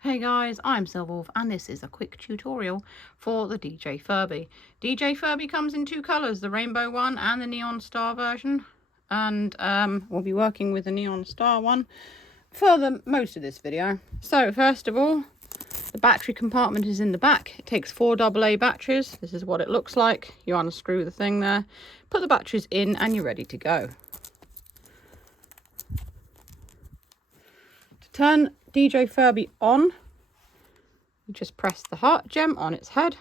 Hey guys, I'm Silverwolf and this is a quick tutorial for the DJ Furby. DJ Furby comes in two colours, the rainbow one and the neon star version. And we'll be working with the neon star one for most of this video. So first of all, the battery compartment is in the back. It takes 4 AA batteries. This is what it looks like. You unscrew the thing there, put the batteries in and you're ready to go. To turn DJ Furby on, you just press the heart gem on its head.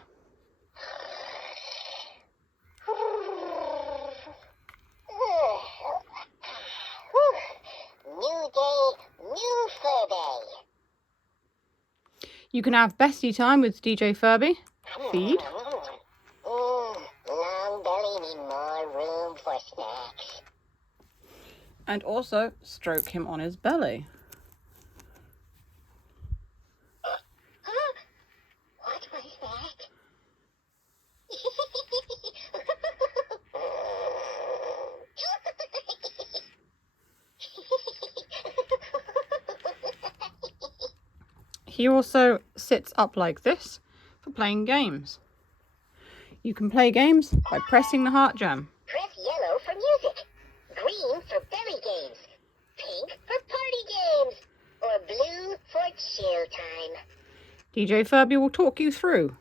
New day, new Furby. You can have bestie time with DJ Furby. Feed. Long belly need more room for snacks. And also stroke him on his belly. What was that? He also sits up like this for playing games. You can play games by pressing the heart gem. Press yellow for music, green for belly games, pink for party games, or blue for chill time. DJ Furby will talk you through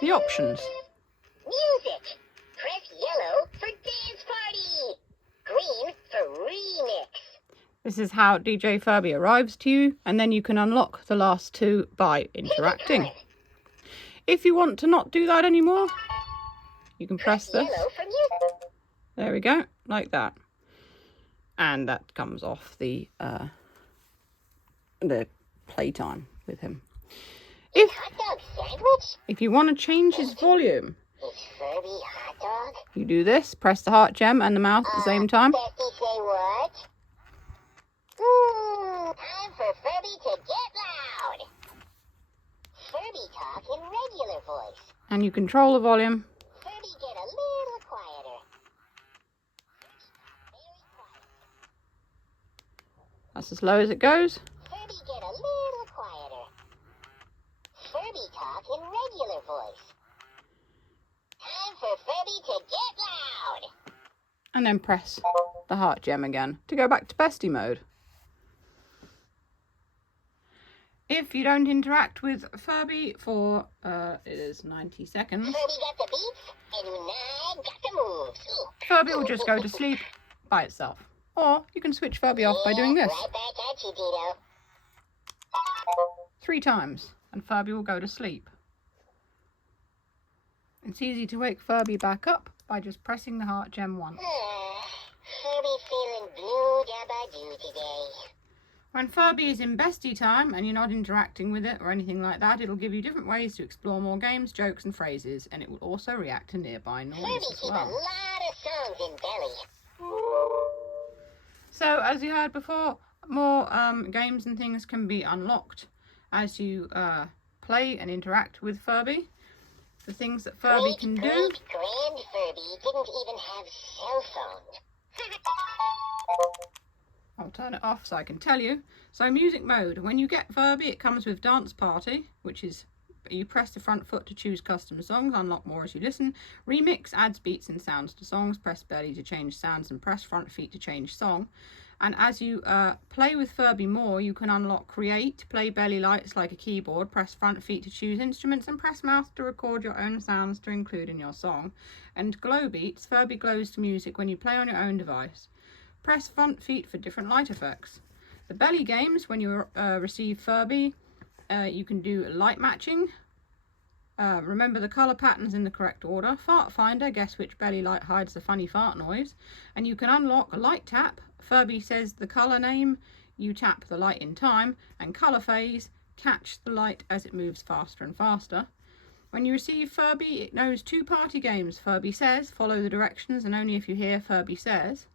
the options. Music. Press yellow for dance party. Green for remix. This is how DJ Furby arrives to you, and then you can unlock the last two by interacting. If you want to not do that anymore, you can press this. Yellow for music. There we go, like that. And that comes off the playtime with him. Hot dog sandwich? If you want to change his volume, Is Furby hot dog? you do this, press the heart gem and the mouth at the same time. Bestie say what? Time for Furby to get loud. Furby talk in regular voice. And you control the volume. Furby get a little quieter. Very quiet. That's as low as it goes. Furby get a little quieter. Furby talk in regular voice. Time for Furby to get loud. And then press the heart gem again to go back to bestie mode. If you don't interact with Furby for, it is 90 seconds, Furby got the beats, and Unai got the moves. Furby will just go to sleep by itself. Or you can switch Furby off by doing this Right back at you, Dito. 3 times, and Furby will go to sleep. It's easy to wake Furby back up by just pressing the heart gem once. Furby feeling blue dabba-doo today. When Furby is in bestie time and you're not interacting with it or anything like that, it'll give you different ways to explore more games, jokes and phrases, and it will also react to nearby noise Furby as keep a well. lot of songs in belly. So as you heard before, more games and things can be unlocked as you play and interact with Furby. The things that Furby can do. Grand Furby didn't even have cell phones. I'll turn it off so I can tell you. So music mode, when you get Furby, it comes with Dance Party, which is you press the front foot to choose custom songs, unlock more as you listen. Remix adds beats and sounds to songs, press belly to change sounds and press front feet to change song. And as you play with Furby more, you can unlock Create, play belly lights like a keyboard, press front feet to choose instruments and press mouth to record your own sounds to include in your song. And Glow Beats, Furby glows to music when you play on your own device. Press front feet for different light effects. The belly games, when you receive Furby, you can do light matching. Remember the colour patterns in the correct order. Fart finder, guess which belly light hides the funny fart noise. And you can unlock light tap. Furby says the colour name, you tap the light in time. And colour phase, catch the light as it moves faster and faster. When you receive Furby, it knows 2 party games. Furby says, follow the directions and only if you hear Furby says.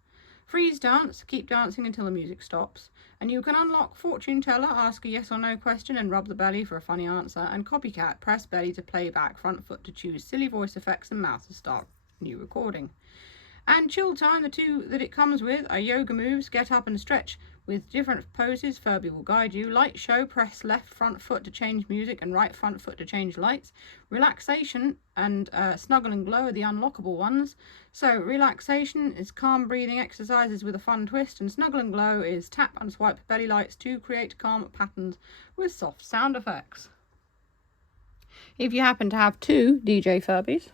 Freeze dance, keep dancing until the music stops. And you can unlock fortune teller, ask a yes or no question and rub the belly for a funny answer. And copycat, press belly to play back, front foot to choose silly voice effects and mouth to start new recording. And chill time, the 2 that it comes with are yoga moves, get up and stretch, With different poses, Furby will guide you. Light show, press left front foot to change music and right front foot to change lights. Relaxation and snuggle and glow are the unlockable ones. So relaxation is calm breathing exercises with a fun twist, and snuggle and glow is tap and swipe belly lights to create calm patterns with soft sound effects. If you happen to have two DJ Furbies,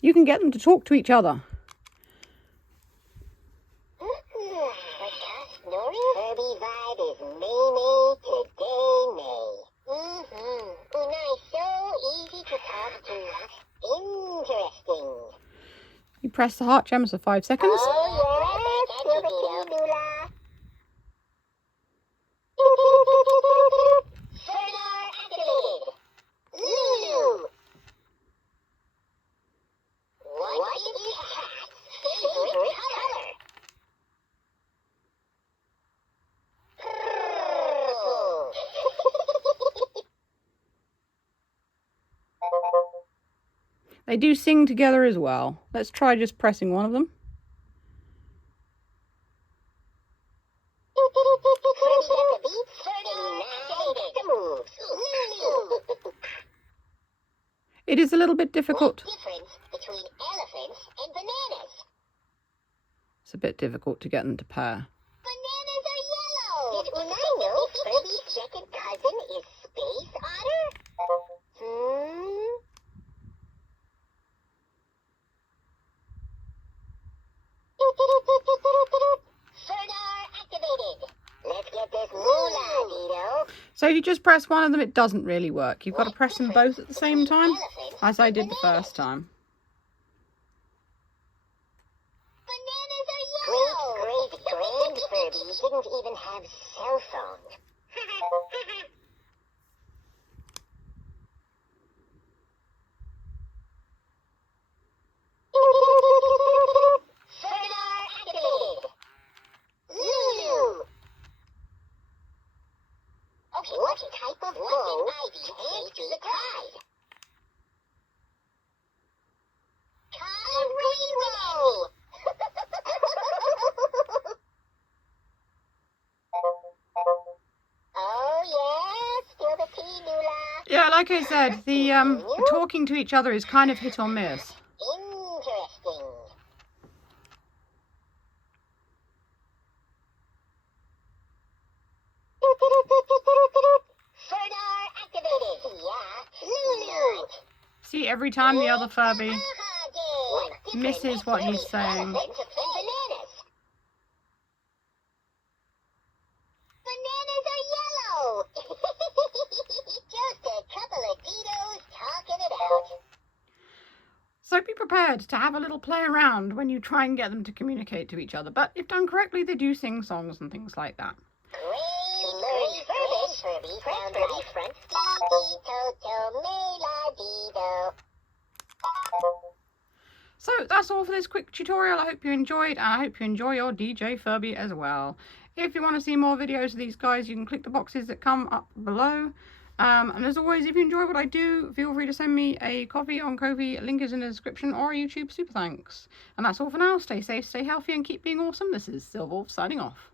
you can get them to talk to each other. Furby vibe is May today, May. Nice, so easy to talk to. Interesting. You press the heart gems for 5 seconds. Oh, yes, feel the key, Lula. Sonar activated. Lulu. What is Cat's favorite color? Purple. They do sing together as well. Let's try just pressing one of them. It is a little bit difficult. What's the difference between elephants and bananas? It's a bit difficult to get them to pair. Bananas are yellow. Did Unai know Furby's second cousin is Space Otter? Sonar activated. Let's get this moolah, Dido. So if you just press one of them, it doesn't really work. You've got to press them both at the same time, as I did the first time. Bananas are yellow. Great Furby didn't even have cell phones. Sonar activated. Lulu. Okay, what type of bow did Ivy take to the pride? Carino. Oh yes, still the tea, Lula. Yeah, like I said, the talking to each other is kind of hit or miss. Interesting. Sonar activated. Yeah, Lulu. See, every time the other Furby What misses what he's saying. Elephants and bananas. Bananas are yellow. Just a couple of Didos talking it out. So be prepared to have a little play around when you try and get them to communicate to each other. But if done correctly, they do sing songs and things like that. Great Furby found right front. Dee-dee-to-to, me-la-dee-do. So that's all for this quick tutorial. I hope you enjoyed, and I hope you enjoy your DJ Furby as well. If you want to see more videos of these guys, you can click the boxes that come up below. And as always, if you enjoy what I do, feel free to send me a coffee on Ko-fi. Link is in the description, or a YouTube super thanks. And that's all for now. Stay safe, stay healthy, and keep being awesome. This is Silverwolf signing off.